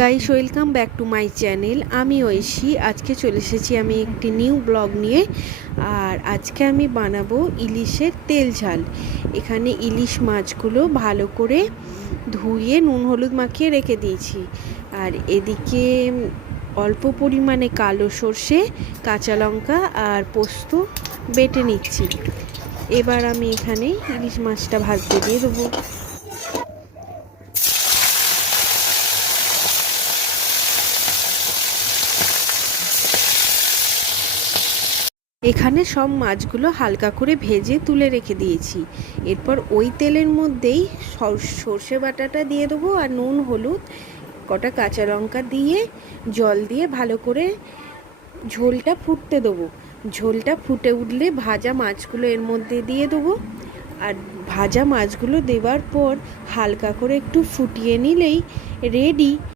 Guys, welcome back to my channel. আমি ঐশী। আজকে চলে এসেছি আমি একটি নিউ ব্লগ নিয়ে। আর আজকে আমি বানাবো ইলিশের তেল ঝাল। এখানে ইলিশ মাছগুলো ভালো করে ধুয়ে নুন হলুদ মাখিয়ে রেখে দিয়েছি। আর এদিকে অল্প পরিমাণে কালো সর্ষে, কাঁচা লঙ্কা আর পোস্ত বেটে নিচ্ছি। এবার আমি এখানে ইলিশ মাছটা ভাজতে দিয়ে দেবো। এখানে সব মাছগুলো হালকা করে ভেজে তুলে রেখে দিয়েছি। এরপর ওই তেলের মধ্যেই সর্ষে বাটাটা দিয়ে দেবো আর নুন হলুদ কটা কাঁচা লঙ্কা দিয়ে জল দিয়ে ভালো করে ঝোলটা ফুটতে দেবো। ঝোলটা ফুটে উঠলে ভাজা মাছগুলো এর মধ্যে দিয়ে দেবো। আর ভাজা মাছগুলো দেওয়ার পর হালকা করে একটু ফুটিয়ে নিলেই রেডি